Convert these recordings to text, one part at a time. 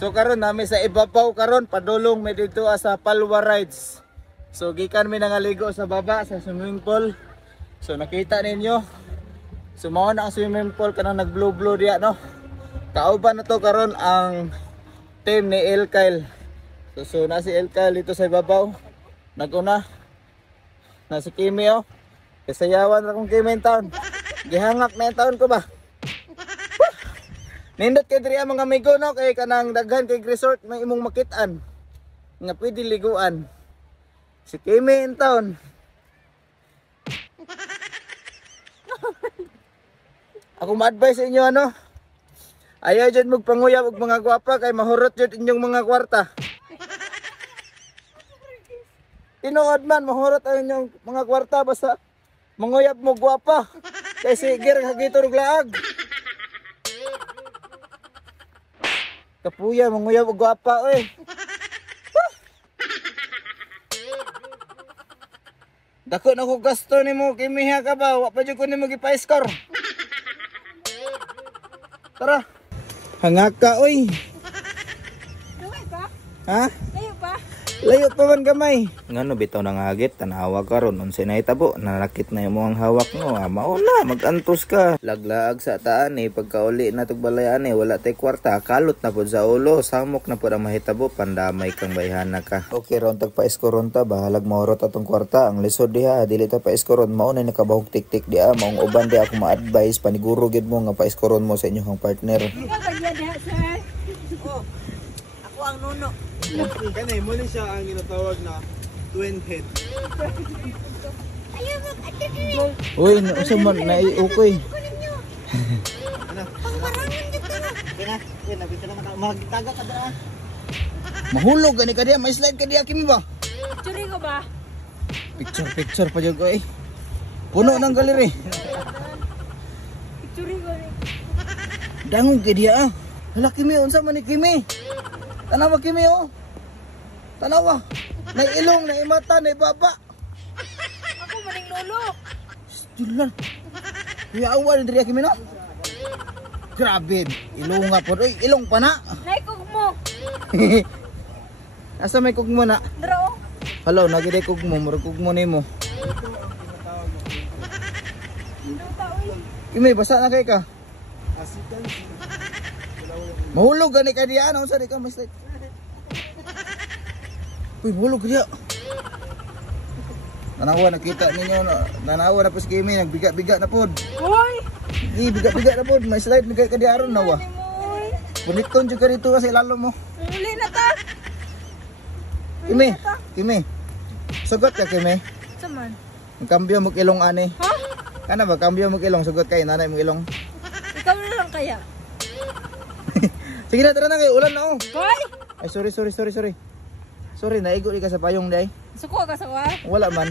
So karon nami sa ibabaw karon padulong mi dito sa Palwa Rides. So gikan mi nangaligo sa baba sa swimming pool. So nakita ninyo. So mao na ang swimming pool kanang nag-blue diya no. Kauban na to karon ang team ni El Kyle. So na si El Kyle dito sa ibabaw. Naguna na si Kimi oh. Kasayawan ra kong Kimi taon. Gihangak na yung taon ko ba? Nindot kay diri mga amigo no kay kanang daghan kay resort may imong makitaan nga pwede liguan. Si Kimi in town. Ako ma-advise sa inyo ano. Ayaw dyan magpanguyab og mga gwapa kay mahurot dyan inyong mga kwarta. Tinuod man mahurot ang inyong mga kwarta basta manguyab mo gwapa. Kay sige hagito og laag. Kapuya, manguyab og gwapa oy. Dako na ko gasto nimo Kimi ka ba? Wa pa jud ko nimo gipa-score. Tara. Hangaka oy. Layo pa? Ha? Layo pa? Layo pa man gamay. Ngano bitaw nang hagit tanawa karon unsay nahitabo nanakit na imong hawak mo. Mao na magantos ka. Laglaag sa taan pagkauli na tug balayan wala tay kwarta kalot na pud sa ulo samok na pud ang mahitabo pandamay kang bayhana ka. Okay ron tag pa-escoron ta bahalag mahurot atong kwarta ang lisod diha dili ta pa-escoron mao na nakabahog tik-tik diha maong uban di ako ma-advise paniguro gid mo nga pa-escoron mo sa inyong partner. Oh. Ako ang nuno. Kanay mo siya ang ginatawag na twin head. Ayaw mag Uy, usa man naiukoy. pangbarangan dito na. Kina, bita na magtaga ka dira. Mahulog gani ka diha, may slide ka diha Kimi ba? Churi ko ba? Picture pa jud ko eh. Puno ng galeri. Churi ko rin. Dangog ka diha ah. Hala Kimi, unsa man ni Kimi? Tanawa Kimi oh. Tanawa. Nay ilong, nay mata, nay baba. Ako maning lolo. Stilan. Kuya awan diri Kimi no. Grabe, ilong nga po. Uy, ilong pa na. Naikog mo. Asa may kugmo na? Dro. Hello, nagiday kugmo, murag kugmo nimo. Duta uy. Kimi, basa na kay ka. Asikan. Mahulog gani ka diha, ano sa di ka may slide. Uy, mahulog ka diha. Tanawa nakita ninyo na, tanawa na po si Kimi, nagbiga-biga na pod. Hoy. Biga-biga na pod, may slide na kay ka diha aron nawa. Hoy. Puniton jud ka dito kasi lalo mo. Uli na ta. Kimi, Kimi. Sugot ka Kimi. Saman. Ang kambyo mo ilong ani. Ha? Kana ba kambyo mo ilong sugot kay nanay mo ilong. Ikaw na lang kaya. Sige na tara na kay ulan na oh. Hoy. Ay sorry. Sorry, naigo di ka sa payong day. Suko ka sa wa? Wala man.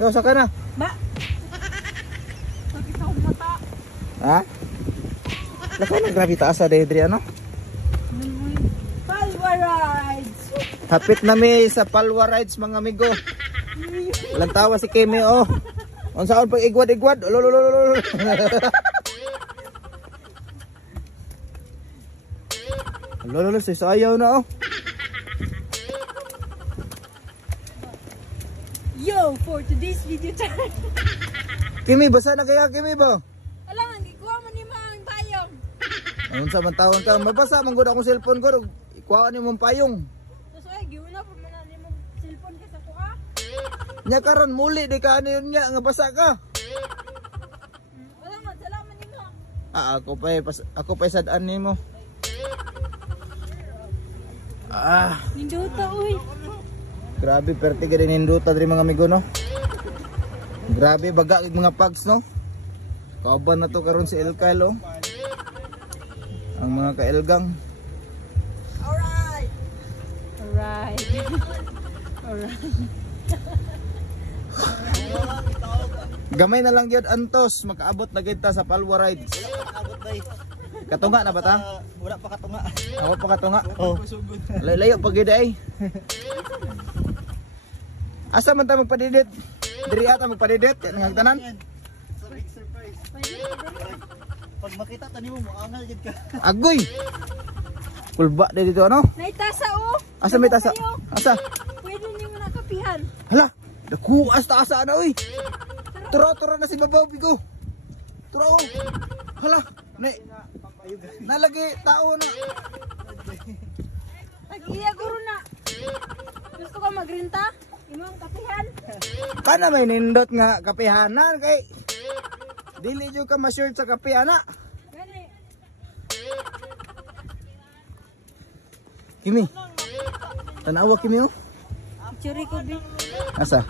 Yo, saka na. Ba. Sakit ako mata. Ha? Lakaw na grabe taas sa Dre ano? Palwa rides. Hapit na mi sa Palwa Rides mga amigo. Walang tawa si Kimi oh. Unsaon pag igwad-igwad? Lolololol. Lololol, sayaw na oh. Yo, for today's video time. Kimi, basa na kaya Kimi ba? Alam, gikuha mo ni ang payong. Anong sa man taon ka? Mabasa man gud akong cellphone ko. Ikuha ni mong payong. Tapos ay, giuna pa man ni mong cellphone ka sa kuha. Nya karon muli di ka ano yun nga nga basa ka. Wala man, salamat ni mo. Ako pa sadaan nimo. Ninduta, uy. Grabe perti gid ninduta diri mga amigo no. Grabe baga kay mga pags no. Kauban na to karon si El Kyle oh. Ang mga kaelgang. Alright. Gamay na lang gyud antos makaabot na kita sa Palwa Rides. Abot bay. Katunga na ba ta? Wala pa katunga. Ako pa katunga. Oh. Layo pag gyud ay. Asa man ta magpadidit? Diri ata magpadidit ng tanan. Surprise. Pag makita tani mo angal gid ka. Agoy. Kulba din dito ano? Naitasa oh. Asa may tasa? Asa? Pwede niyo na kapihan. Hala, nakuas tasa na oy. Turo na si babaw bigo. Turo. Hala, nalagi tao na. Nag-iya guro na. Gusto ka magrinta? Imong kapihan. Kana may nindot nga kapihanan kay dili jud ka ma-sure sa kape ana. Gani. Kimi. Tanawa Kimi oh. Churi ko bi. Asa?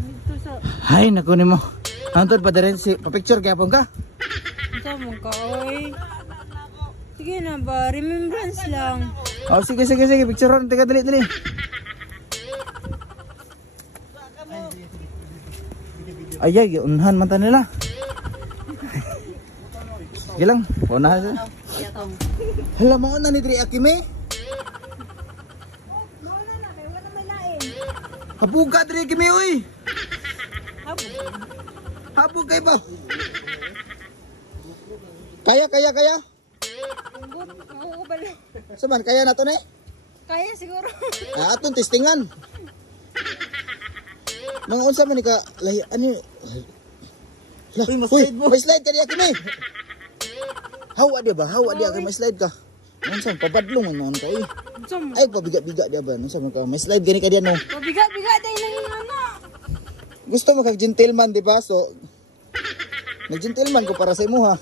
Dito sa Hay naku nimo. Hantod pa din si pa-picture kay apon ka. Ito mong ka oy. Sige na ba, remembrance lang. Oh sige picturean teka dali. Ayay, unhan man ta nila. Gilang, unahan sila. Hala, mauna ni Dri Akime. Mauna na kay wala may lain. Habuga Dri Akime, uy. Habo. Habog kay ba? Kaya. Tunggot, mauubal. Saman, kaya na to ne? Kaya siguro. Atong testingan. Mga unsa man ni ka lahi ani. Uy, slide ka Dri Akime. Hawa dia ba? Hawa dia kay may slide ka. Unsa pabadlong man noon ka uy. Jom. Ay pabiga-biga dia ba? Unsa man ka may slide gani ka diyan no. Pabigat-bigat day nang ana. Gusto mo kag gentleman di ba? So nag-gentleman ko para sa imo ha.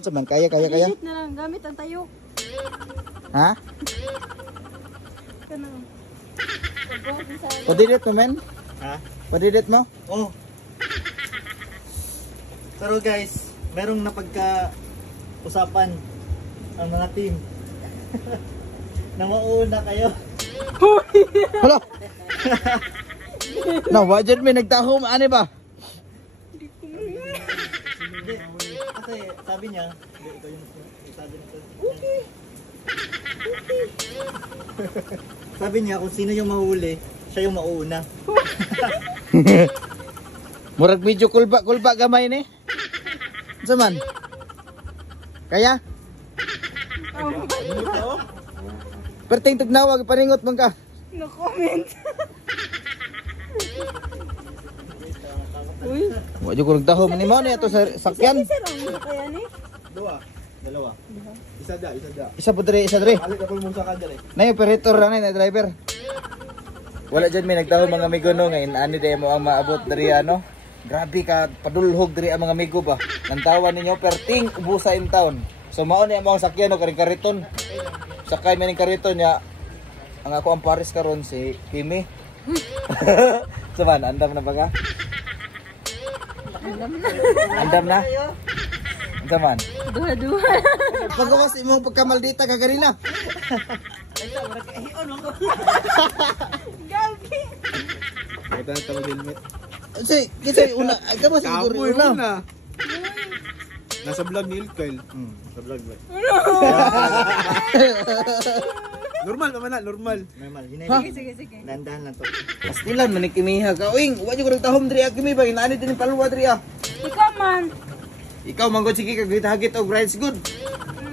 Unsa man kaya. Gamit na lang, gamit ang tayo. Ha? Kanang. Padidit mo men? Ha? Padidit mo? Oh. Pero guys, merong napagka-usapan ang mga team. Na mauna kayo. Hala. Na wajud mi nagtahom ani ba? Hindi. Kasi sabi niya, hindi, ikaw yung sabi nito. Sabi niya kung sino yung mahuli, siya yung mauuna. Murag medyo kulba gamay ni. Unsa man? Kaya? Perting tugnawa paningot man ka. No comment. Uy, Wajud ko nagtahom ni mo ni ato sa sakyan. isa lang mo kaya ni. Dalawa. Isa da. Isa po diri, isa diri. Alik ako mo sa kanya eh. Na operator na driver. Wala dyan may nagtaho mga amigo no ngayon ani day mo ang maabot diri ano. Grabe ka padulhog diri ang mga amigo ba. Nantawan ninyo perting ubusa in town. So mao ni ang sakyan no karing kariton. Sakay man ning kariton ya. Ang ako ang pares karon si Kimi. Saman andam na ba ka? Andam na. Saman. Duha-duha. Pagawas imong pagkamaldita ka ganina. Gabi. Ito na tawag helmet. Kasi una, ay ka ba siguro una? Nasa vlog ni Ilkail. Sa vlog ba? Normal naman na, normal. Normal. Sige. Nandahan lang to. Pastilan man ni Kimiha ka. Uing, wajud ko nagtahom diri Kimi ba inaani din palwa diri ah. Ikaw man. Ikaw manggod sige kag hagit og rides good.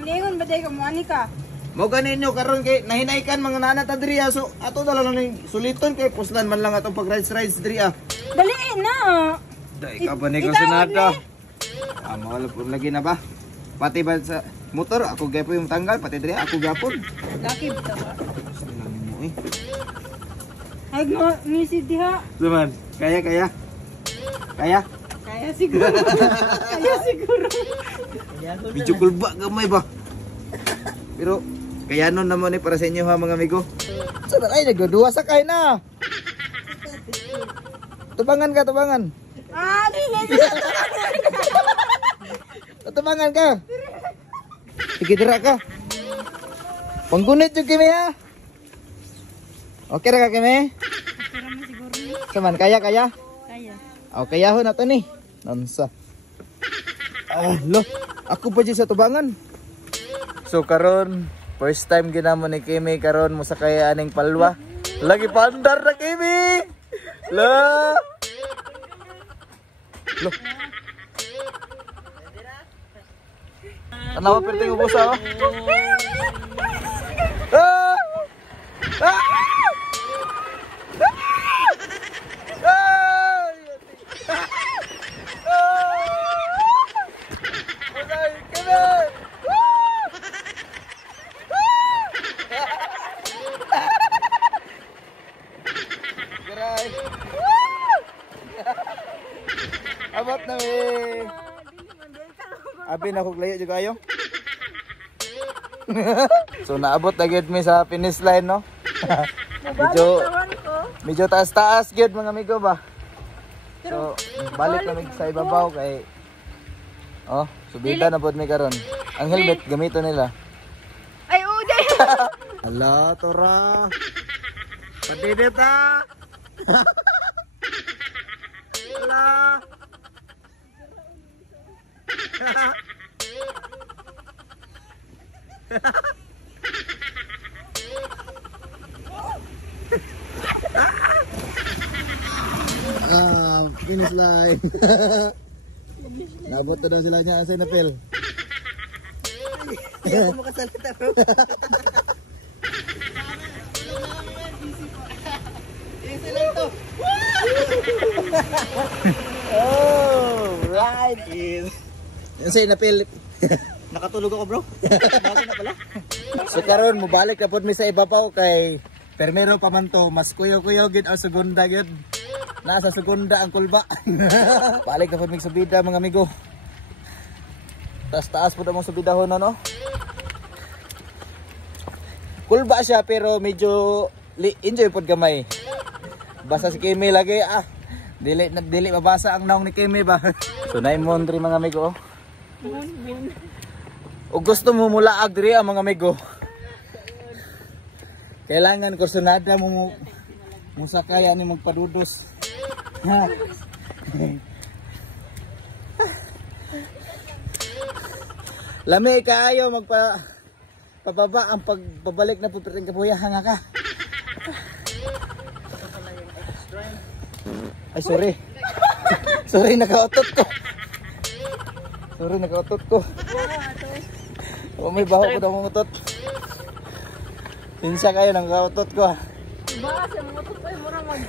Ningon ba day ka mo ani ka? Mao ganin nyo karon kay nahinaykan mga nanata diri ah. So ato na lang ning suliton kay puslan man lang atong pag rides diri ah. Daliin na. Dai ka pa ni ko Ikaw, sunada. ni. Mawala po lagi na ba? Pati ba sa motor ako gyapon yung tanggal pati diri ako gyapon. Lakib ta ba? Salam mo eh. Ay mo misi diha. Saman, kaya. Kaya siguro. Kaya siguro. Medyo kulba gamay ba? Pero kaya nun naman eh para sa inyo ha mga amigo. Sabi ay nagduduwa sakay na. Tubangan ka. Ah, dili. Tubangan ka. Sige dira ka. Panggunit yung Kimi ha. Okay ra ka Kimi? Pero mo siguro ni. Saman kaya. Kaya. O kaya ho na to ni. Nansa. Lo, ako pa dyan sa tubangan. So karon first time ginamo ni Kimi karon mo sa kaya aning palwa. Lagi pandar na Kimi. Lo. Tanawa perting ubusa oh. Ah! Ah! Abot na eh. Abi na kog layo juga ayo. So naabot na gyud mi sa finish line no. medyo taas-taas gyud mga amigo ba. So balik kami sa ibabaw kay oh, subida na pod mi karon. Ang helmet gamito nila. Ay, uday! Hala, tora. Padidita. Hala. Finish line. Nabot na daw sila niya sa napil. Hindi ako makasalita bro. Easy lang to. Oh, right. Yan sa napil. Nakatulog ako bro. Bago na pala. So karon mobalik na pod mi sa ibabaw kay permero pa man to mas kuyaw-kuyaw gid ang segunda gid. Nasa segunda ang kulba. Balik na pod mi sa subida mga amigo. Taas po na mong subidahon no. Kulba siya pero medyo enjoy pod gamay. Basa si Kimi lagi dili mabasa ang naong ni Kimi ba. So naimon diri mga amigo. O gusto mo mulaag diri ang mga amigo. Kailangan kursunada mo sakay ani magpadudos. Lami kaayo pababa ang pagbabalik na pupiting kapuyahan nga ka. Ay sorry. Sorry nakautot ko. O may baho ko daw mong utot. Pinsa kayo nang kautot ko. Ba, sa mga tutoy mo naman.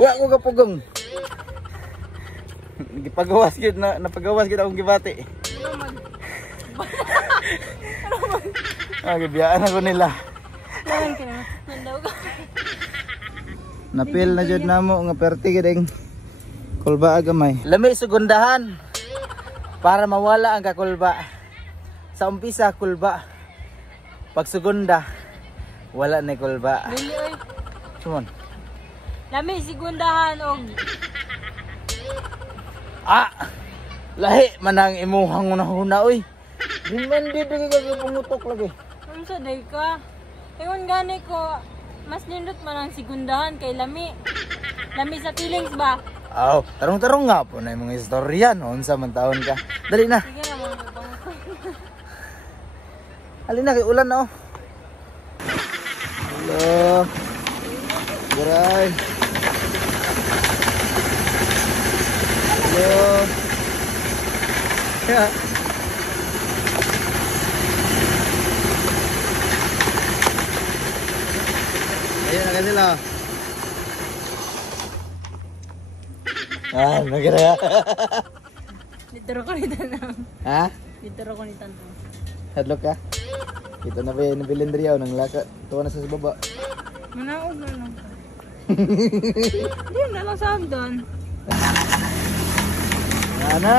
Wa ko kapugong. Gipagawas gid na napagawas gid akong gibati. Gibiyaan ako nila. Lawan ka na. Nandaw ka. Napil na jud namo nga perti gid kulba agamay. Lami sugundahan para mawala ang kakulba. Sa umpisa kulba. Pag segunda wala na kulba. Dili oy. Sumon. Lami sigundahan og lahi manang imuhang una-una oy. Dimandi dili ka pumutok lagi. unsa day ka? Ingon gani ko mas nindot man ang sigundahan kay lami. Lami sa feelings ba? Aw, tarong-tarong nga po na yung mga istorya no. Unsa man taon ka. Dali na. Sige na mga bangko. Halina kay ulan na oh. Hello. Garay. Hello. Ya. Ayan na kanila. Nagkira ya. Dituro ko ni Tanang. Ha? Dituro ko ni Tanang. Hadlok ka? Kita na ba yung bilendriyaw ng laka? Tuwa na sa baba. Manaog na lang. Hindi na lang sa doon. Nana!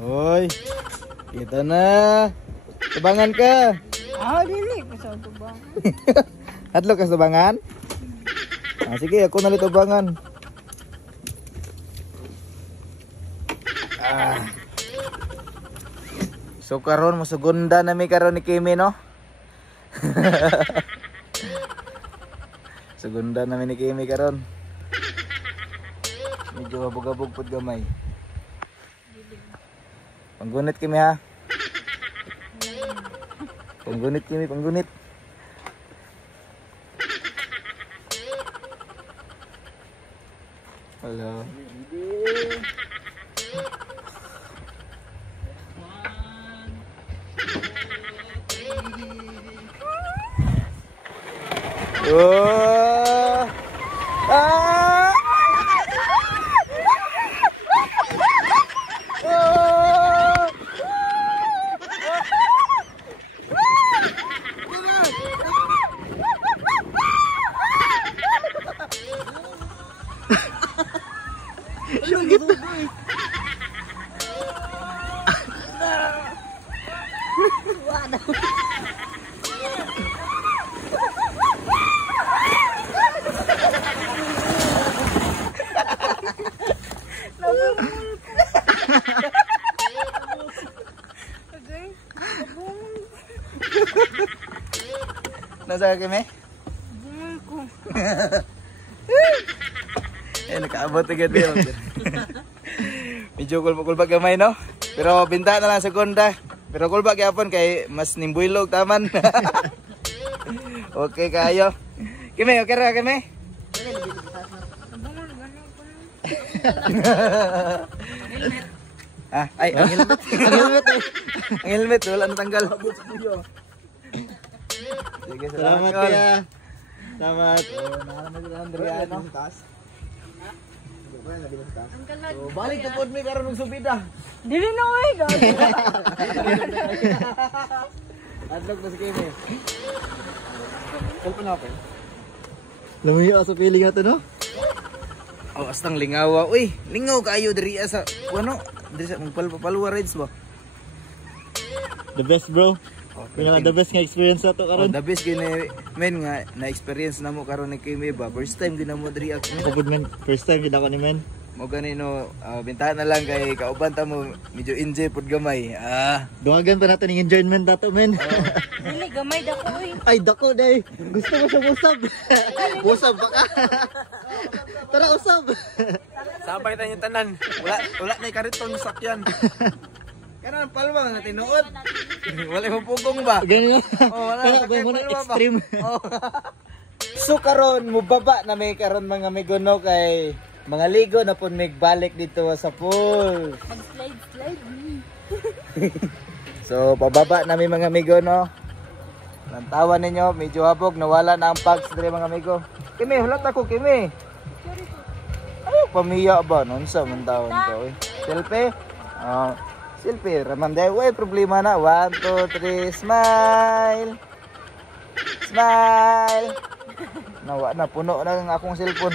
Hoy! Kita na! Tubangan ka! Dili ko sa tubang. Hadlok ka sa tubangan? Sige, ako nalit tubangan. So karon masugunda na mi karon ni Kimi no. Sugunda na mi ni Kimi karon. Medyo abog-abog pud gamay. Panggunit Kimi ha. Panggunit Kimi, panggunit. Hello. ra kami? Bungal ko. Nakaabot agad yun. Medyo kulbag gamay, no? Pero binta na lang sa Gonda. Pero kulbag yapon kay mas nimbuilog taman. Okay kayo. Kimi, okay ra kami? Bungal gani ko. Ah, ay, ang helmet. Ang helmet eh. Ang helmet, wala natanggal. Sige, Salamat Col. kuya. Salamat. Nakalamay ko na Andrea, no? So, balik na pod mi karon og subida. Dili na oy, gabi. Adlog na si Kimi. Kalpa na ako. Lumiyo sa feeling nato no? Oh, astang lingawa. Uy, lingaw kayo diri sa ano? Diri sa Palwa rides ba? The best bro. Pinaka the best nga experience nato Oh, karon. the best gini men nga na experience namo karon ni Kimi ba. First time gid namo diri ako. Kapod man, first time gid ako ni men. Mo gani no, bintahan na lang kay kauban ta mo medyo enjoy pud gamay. Duwagan pa nato ning enjoyment nato men. Dili gamay dako oy. Ay dako day. Gusto mo siya usab. Usab ba ka? Tara usab. Sabay tayo tanan. Wala na kariton sakyan. Kana palwa nga tinuod. Wala mo pugong ba? Ganyan. Oh, wala Kaya na ba mo na palwa ba? extreme. Oh. So karon mubaba na may karon mga migono kay mga ligo na pud migbalik dito sa pool. Mag-slide. So pababa na may mga migono. Lantawan ninyo, medyo habog nawala na ang pags dire mga amigo. Kimi, hulat ako Kimi. Ay, pamiya ba? Nonsa man tawon ko eh. Selfie? Selfie. Ramanday, way problema na. 1, 2, 3, smile! Smile! Nawa na, puno na ang akong cellphone.